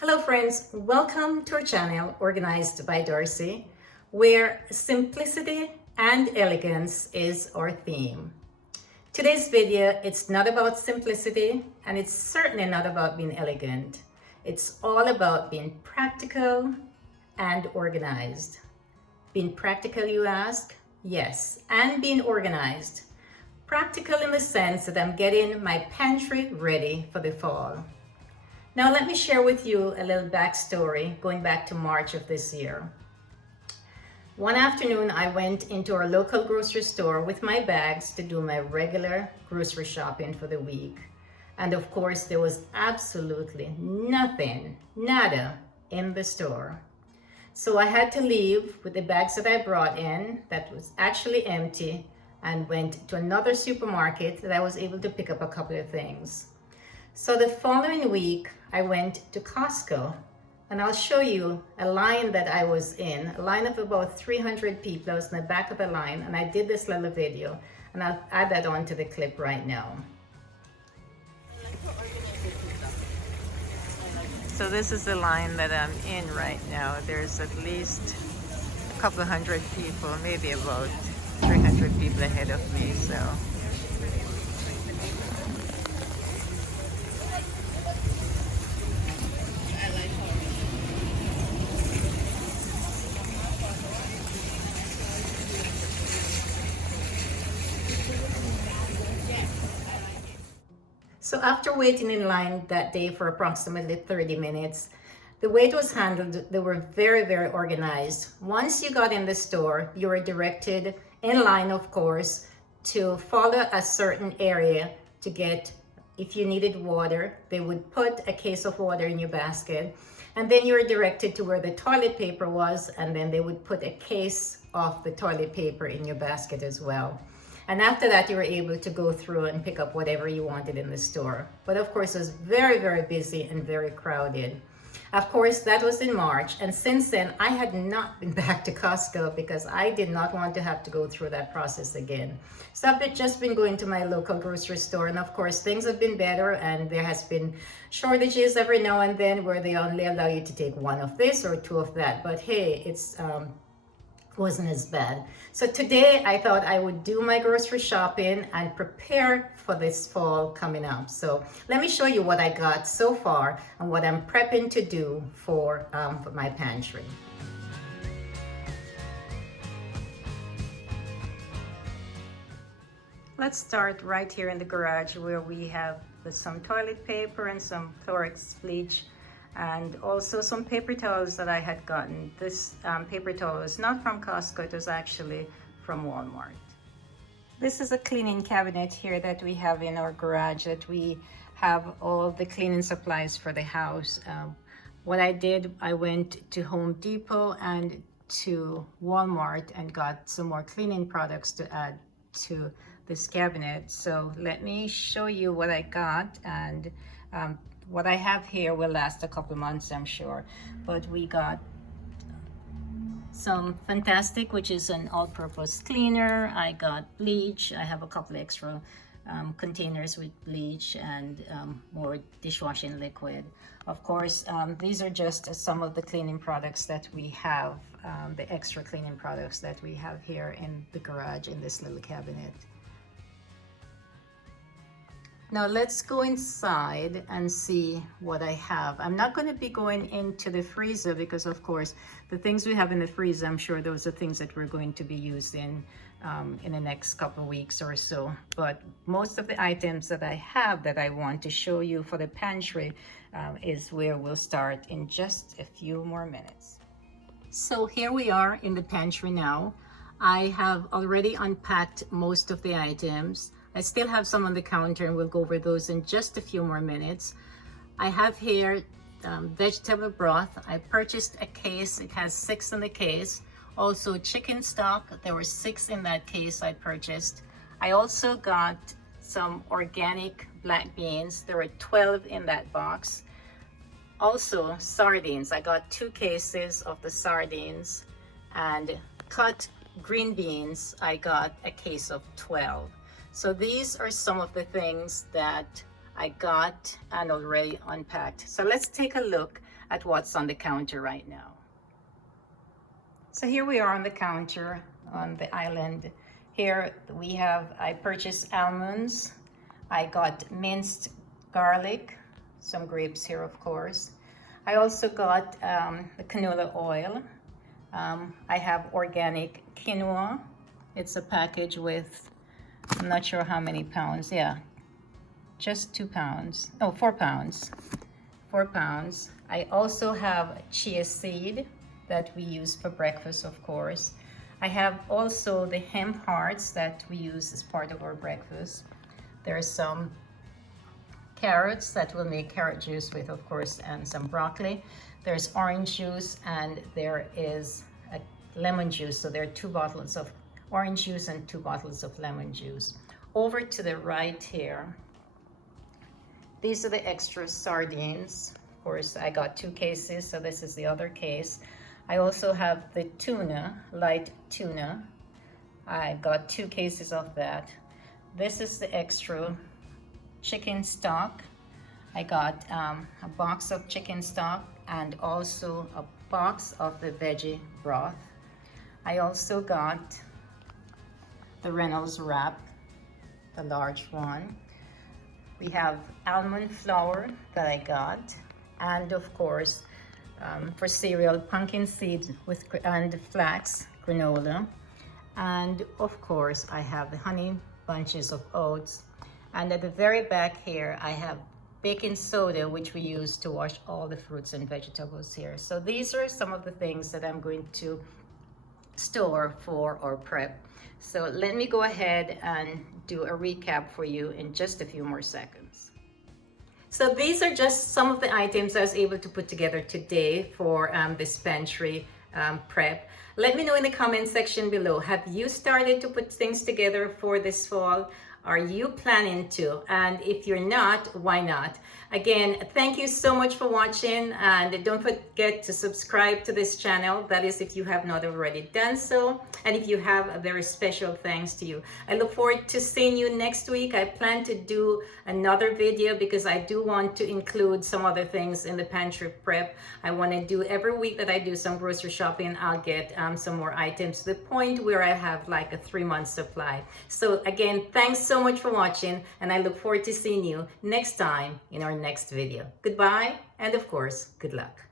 Hello friends, welcome to our channel Organized by Darcy, where simplicity and elegance is our theme. Today's video, it's not about simplicity and it's certainly not about being elegant. It's all about being practical and organized. Being practical, you ask? Yes, and being organized. Practical in the sense that I'm getting my pantry ready for the fall. Now let me share with you a little backstory going back to March of this year. One afternoon I went into our local grocery store with my bags to do my regular grocery shopping for the week. And of course there was absolutely nothing, nada, in the store. So I had to leave with the bags that I brought in that was actually empty and went to another supermarket that I was able to pick up a couple of things. So the following week, I went to Costco, and I'll show you a line that I was in, a line of about 300 people. I was in the back of the line, and I did this little video, and I'll add that onto the clip right now. So this is the line that I'm in right now. There's at least a couple of hundred people, maybe about 300 people ahead of me, so. So after waiting in line that day for approximately 30 minutes, the way it was handled, they were very, very organized. Once you got in the store, you were directed in line, of course, to follow a certain area to get, if you needed water, they would put a case of water in your basket. And then you were directed to where the toilet paper was, and then they would put a case of the toilet paper in your basket as well. And after that, you were able to go through and pick up whatever you wanted in the store. But of course, it was very, very busy and very crowded. Of course, that was in March. And since then, I had not been back to Costco because I did not want to have to go through that process again. So I've just been going to my local grocery store. And of course, things have been better. And there has been shortages every now and then where they only allow you to take one of this or two of that. But hey, it's wasn't as bad. So today I thought I would do my grocery shopping and prepare for this fall coming up. So let me show you what I got so far and what I'm prepping to do for my pantry. Let's start right here in the garage where we have some toilet paper and some Clorox bleach, and also some paper towels that I had gotten. This paper towel was not from Costco, it was actually from Walmart. This is a cleaning cabinet here that we have in our garage, that we have all the cleaning supplies for the house. What I did, I went to Home Depot and to Walmart and got some more cleaning products to add to this cabinet. So let me show you what I got, and what I have here will last a couple months, I'm sure. But we got some Fantastic, which is an all-purpose cleaner. I got bleach. I have a couple extra containers with bleach and more dishwashing liquid. Of course, these are just some of the cleaning products that we have, the extra cleaning products that we have here in the garage in this little cabinet. Now let's go inside and see what I have. I'm not going to be going into the freezer because, of course, the things we have in the freezer, I'm sure those are things that we're going to be using in the next couple of weeks or so. But most of the items that I have that I want to show you for the pantry is where we'll start in just a few more minutes. So here we are in the pantry now. I have already unpacked most of the items. I still have some on the counter, and we'll go over those in just a few more minutes. I have here vegetable broth. I purchased a case. It has 6 in the case. Also chicken stock. There were 6 in that case I purchased. I also got some organic black beans. There were 12 in that box. Also sardines. I got 2 cases of the sardines, and cut green beans. I got a case of 12. So these are some of the things that I got and already unpacked. So let's take a look at what's on the counter right now. So here we are on the counter on the island. Here we have, I purchased almonds. I got minced garlic, some grapes here of course. I also got the canola oil. I have organic quinoa. It's a package with, I'm not sure how many pounds, yeah, just 2 pounds, oh, 4 pounds, 4 pounds. I also have chia seed that we use for breakfast, of course. I have also the hemp hearts that we use as part of our breakfast. There's some carrots that we'll make carrot juice with, of course, and some broccoli. There's orange juice and there is a lemon juice. So there are 2 bottles of orange juice and 2 bottles of lemon juice. Over to the right here, these are the extra sardines. Of course, I got 2 cases, so this is the other case. I also have the tuna, light tuna. I got 2 cases of that. This is the extra chicken stock. I got a box of chicken stock and also a box of the veggie broth. I also got the Reynolds wrap, the large one. We have almond flour that I got, and of course for cereal, pumpkin seed and flax granola, and of course I have the honey bunches of oats. And at the very back here, I have baking soda, which we use to wash all the fruits and vegetables here. So these are some of the things that I'm going to store for our prep. So let me go ahead and do a recap for you in just a few more seconds. So these are just some of the items I was able to put together today for this pantry prep. Let me know in the comment section below, have you started to put things together for this fall? Are you planning to? And if you're not, why not? Again, thank you so much for watching, and don't forget to subscribe to this channel. That is if you have not already done so. And if you have, a very special thanks to you. I look forward to seeing you next week. I plan to do another video because I do want to include some other things in the pantry prep. I want to do every week that I do some grocery shopping, I'll get some more items to the point where I have like a 3-month supply. So again, thanks so much for watching, and I look forward to seeing you next time in our next video. Goodbye, and of course, good luck.